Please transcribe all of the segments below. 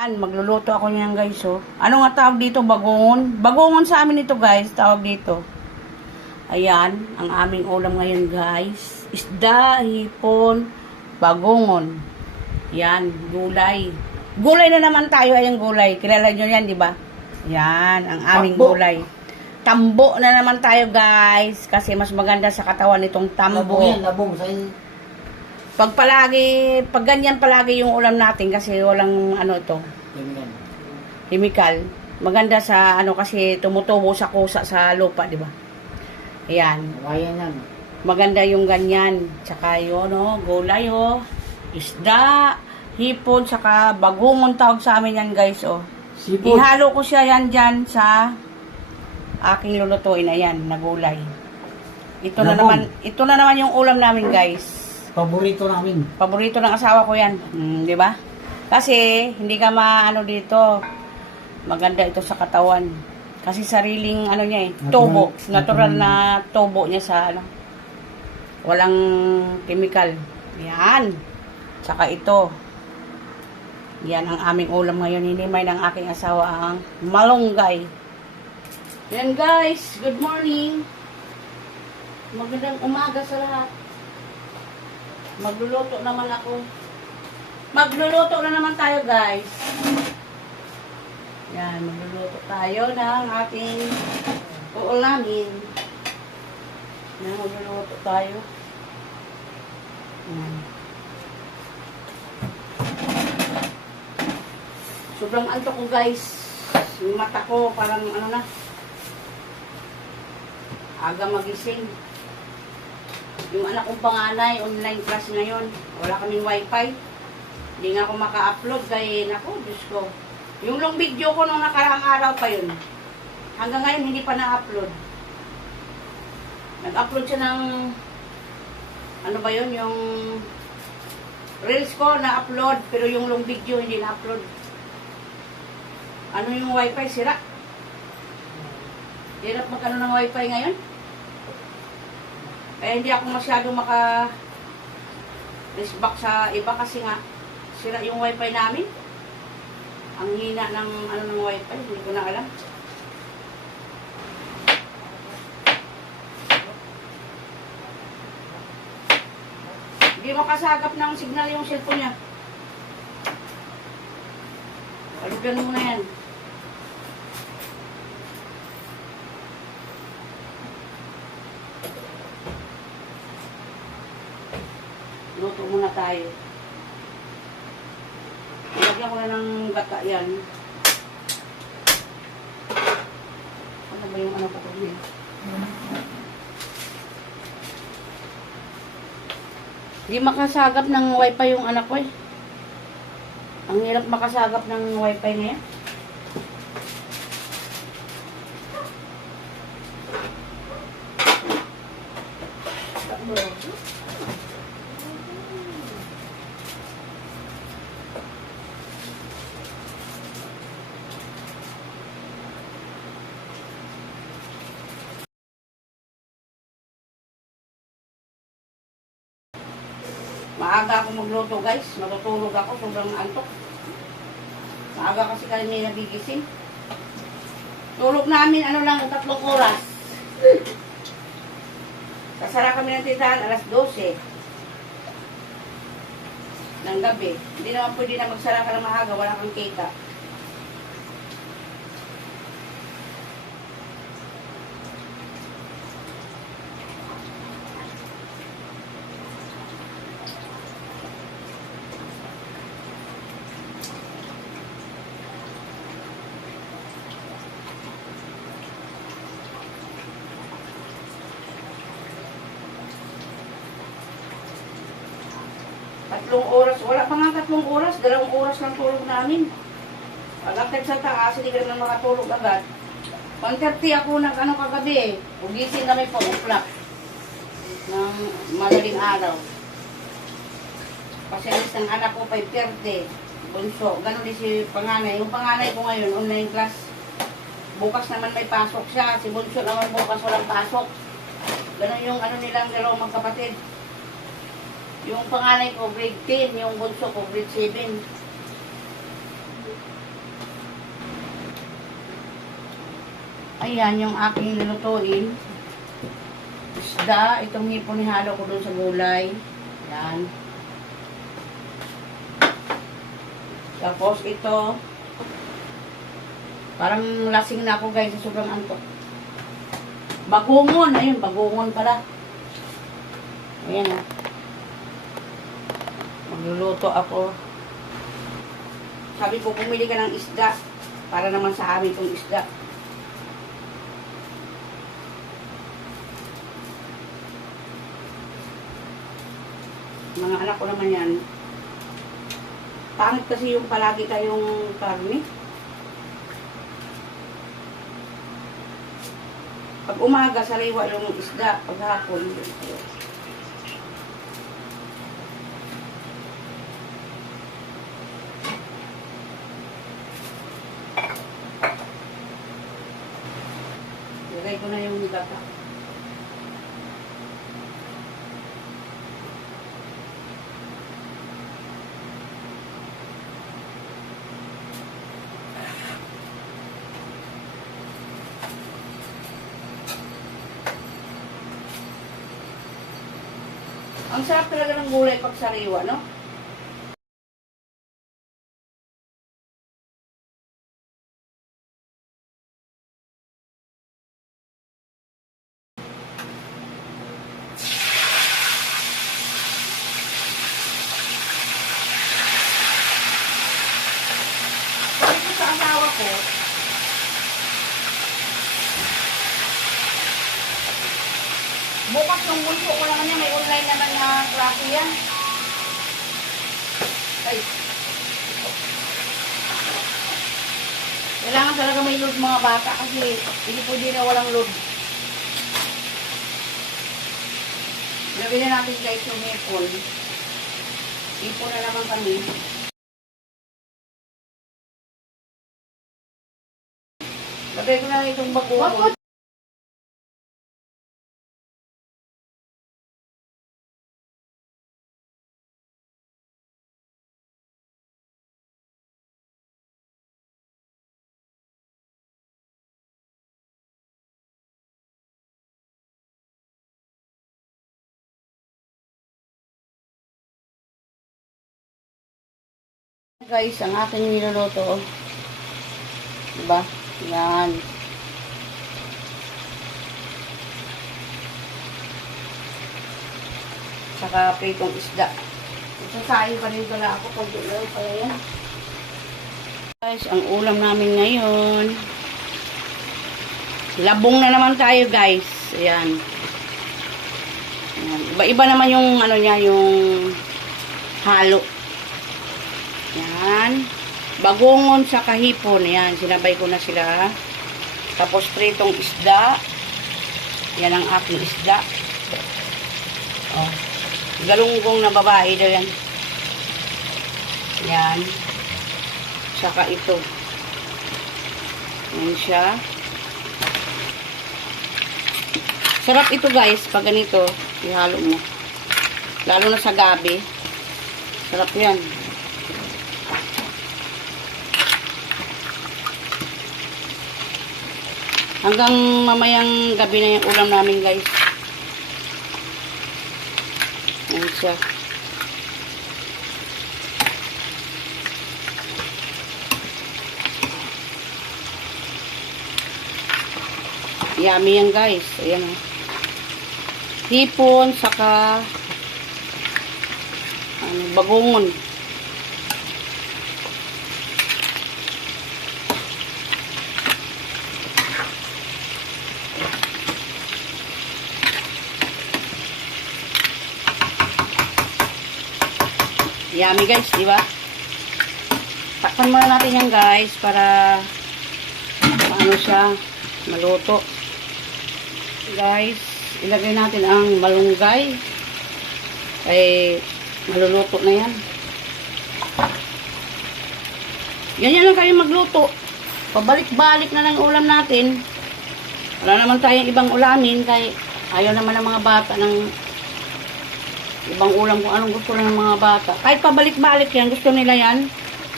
Yan, magluluto ako niyan guys, oh. Ano nga tawag dito? Bagongon? Bagongon sa amin ito guys, tawag dito. Ayan, ang aming ulam ngayon guys. Isda, hipon, bagongon. Yan, gulay. Gulay na naman tayo, ayang gulay. Kilala nyo yan, di ba? Yan, ang aming gulay. Tambo na naman tayo guys. Kasi mas maganda sa katawan itong tambo. Labong sa'yo. Pag ganyan palagi yung ulam natin kasi walang ano ito, chemical. Maganda sa ano kasi tumutubo sa kusa sa lupa, di ba? Ayan. Ayan yan. Maganda yung ganyan. Tsaka yun, oh, gulay, oh. Isda, hipon, tsaka bagungon tawag sa amin yan, guys, oh. Sipot. Ihalo ko siya yan dyan sa aking lulutuin. Ayan, na gulay. Ito na naman yung ulam namin, guys. Paborito namin. Paborito ng asawa ko yan. Di ba? Kasi, hindi ka maano dito. Maganda ito sa katawan. Kasi sariling, ano niya eh, tubo. Natural na tubo niya sa, ano, walang chemical. Yan. Tsaka ito. Yan ang aming ulam ngayon. Hinimay ng aking asawa ang malunggay. Yan guys. Good morning. Magandang umaga sa lahat. Magluluto naman ako. Magluluto na naman tayo, guys. Yan, magluluto tayo ng ating uulamin. Yan, magluluto tayo. Yan. Sobrang antok ko, guys. Yung mata ko, parang ano na. Aga magising. Yung anak kong panganay, online class ngayon. Wala kaming wifi. Hindi nga ako maka-upload kaya, naku, Diyos ko. Yung long video ko nung nakaraang araw pa yun. Hanggang ngayon, hindi pa na-upload. Nag-upload siya ng, ano ba yun, yung reels ko na-upload, pero yung long video hindi na-upload. Ano yung wifi? Sira. Hirap magkano ng wifi ngayon? Kaya hindi ako masyado maka-resback sa iba kasi nga sira yung wifi namin. Ang hina ng ano ng wifi, hindi ko na alam. Hindi makasagap ng signal yung cellphone niya. Alugan mo na yan. Luto muna tayo. Lagyan ko na ng gata yan. Ano ba yung ano ko ko niya? Hindi makasagap ng wifi yung anak ko eh. Ang hirap makasagap ng wifi niya. Maaga ako magluto guys. Matutulog ako. Sobrang antok. Maaga kasi kami nagigising. Tulog namin ano lang 3 oras. Sasara kami ng tindahan alas 12 ng gabi. Hindi naman pwede na magsara ka ng maaga. Wala kang kita. Tatlong oras. Wala pa nga 3 oras. 2 oras lang tulog namin. Pagkakit sa taas, hindi ka naman makatulog agad. 1:30 ako nag-ano kagabi eh. Ugising kami po, uplak. Ng madaling araw. Pasialis ng anak ko, 5:30. Bunso. Ganon din si panganay. Yung panganay ko ngayon, online class. Bukas naman may pasok siya. Si Bunso naman bukas walang pasok. Ganon yung ano nilang dalawang magkapatid. Yung panganay ko, grade 10. Yung bunso ko, grade 7. Ayan, yung aking nilutuin. Isda, itong hipon halo ko dun sa gulay. Ayan. Tapos ito, parang lasing na ako guys, sa sobrang antok. Bagungon, ayun, bagungon pala. Ayan o. Magluluto ako. Sabi ko, pumili ka ng isda. Para naman sa amin itong isda. Mga anak ko naman yan. Pangit kasi yung palagi kayong karne. Pag umaga, sariwa yung isda. Pag hapon, lagay ko na yung gata. Ang sarap talaga ng gulay pag sariwa, no? Sabi ko sa asawa ko, bukas yung bunso ko naman niya, may online naman na klase yan. Ay. Kailangan talaga may load mga bata kasi hindi pwede na walang load. Lagyan na natin guys yung hipon. Hipon na naman kami. Lagay ko na itong bagoong. Guys, ang aking niluluto. Diba? Yan. Saka pritong isda. Sasain pa rin pala ako pag doon pala yan. Guys, ang ulam namin ngayon. Labong na naman tayo guys. Ayan. Ayan. Iba-iba naman yung ano niya, yung halo. Yan. Bagongon sa kahipon. Yan. Sinabay ko na sila. Tapos pritong isda. Yan ang aking isda. Oh. Galunggong na babae daw yan. Yan. Saka ito. Yan siya. Sarap ito guys. Pag ganito, ihalo mo. Lalo na sa gabi. Sarap yan. Hanggang mamayang gabi na yung ulam namin guys. Ayan siya. Yummy yan guys. Ayan o. Hipon, saka bagongon. Yummy guys, di ba? Takpan muna natin yan guys para ano siya, maluto. Guys, ilagay natin ang malunggay. Ay maluluto na yan. Ganyan lang kayo magluto. Pabalik-balik na ng ulam natin. Wala naman tayong ibang ulamin kay ayaw naman ng mga bata ng ibang ulam kung anong gusto ng mga bata. Kahit pabalik-balik yan, gusto nila yan.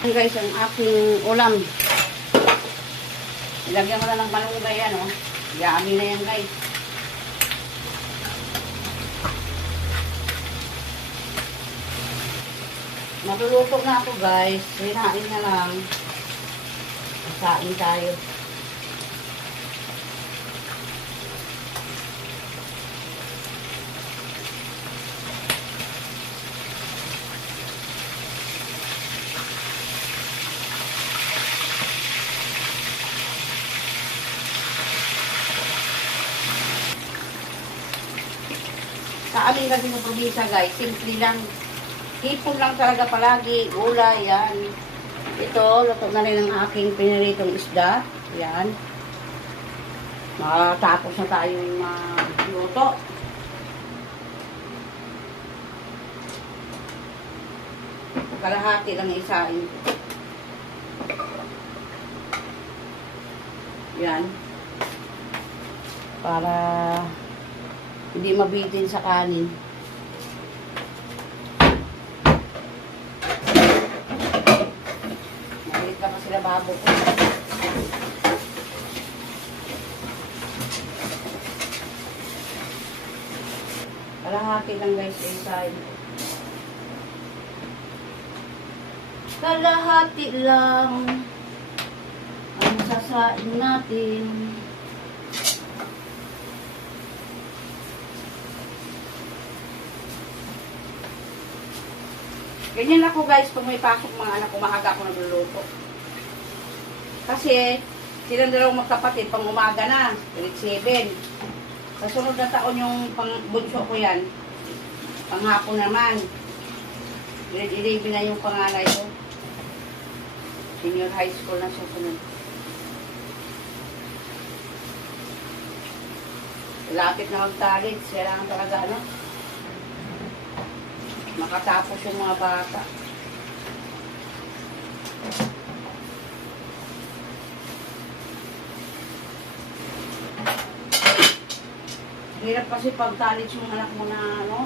Yan guys, ang aking ulam. Ilagyan mo na ng malunggay yan, oh. Yummy na yan, guys. Matuluto na ako, guys. Hinain na lang. Kasain tayo. Sa amin kasi sa probinsya, guys, simple lang. Hipon lang talaga palagi, gulay, yan. Ito, luto na rin ang aking piniritong isda. Yan. Matapos na tayong magluto. Kalahati lang isain. Yan. Para hindi mabitin sa kanin. Mahilig ka pa sila babo ko. Kalahati lang guys, inside. Kalahati lang ang sasain natin. Ganyan ako guys, pag may pasok mga anak, umaga ako nagluluto. Kasi, silang dalawang magkapatid, pang umaga na, grade 7. Sa sunod na taon yung pang bunso ko yan, panghapon naman. Grade 11 na yung panganay ko. Senior high school na susunod. Lapit na mag-college, kailangan talaga ano, makatapos yung mga bata. Hirap kasi pag college yung anak mo na ano,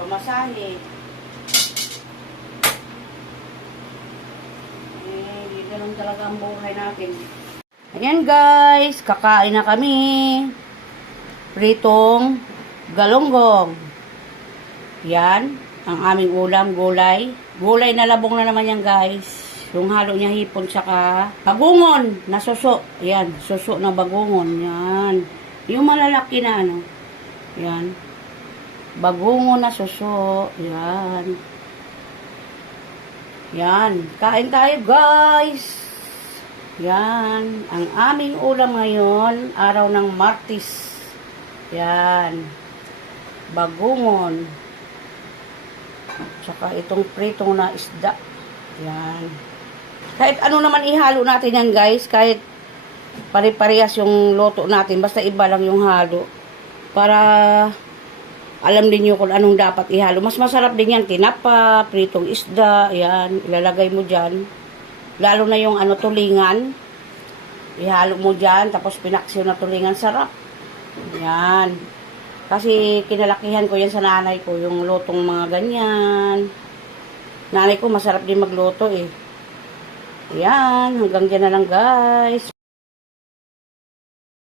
pamasahe. Hindi ganun talaga ang buhay natin. Ayan guys, kakain na kami. Pritong galunggong. Yan, ang aming ulam, gulay. Gulay na labong na naman yan guys. Yung halo niya hipon saka bagungon na suso. Yan, suso na bagungon. Yan. Yung malalaki na ano. Yan. Bagungon na suso. Yan. Yan. Kain tayo guys. Yan. Ang aming ulam ngayon, araw ng Martes. Yan. Bagungon. Tsaka itong pritong na isda. Yan. Kahit ano naman ihalo natin yan guys. Kahit pare-parehas yung loto natin. Basta iba lang yung halo. Para alam din nyo kung anong dapat ihalo. Mas masarap din yan. Tinapa, pritong isda. Yan. Ilalagay mo dyan. Lalo na yung ano, tulingan. Ihalo mo dyan. Tapos pinaksyo na tulingan. Sarap. Yan. Kasi kinalakihan ko yan sa nanay ko, yung lutong mga ganyan. Nanay ko masarap din magluto eh. Yan, hanggang dyan na lang guys.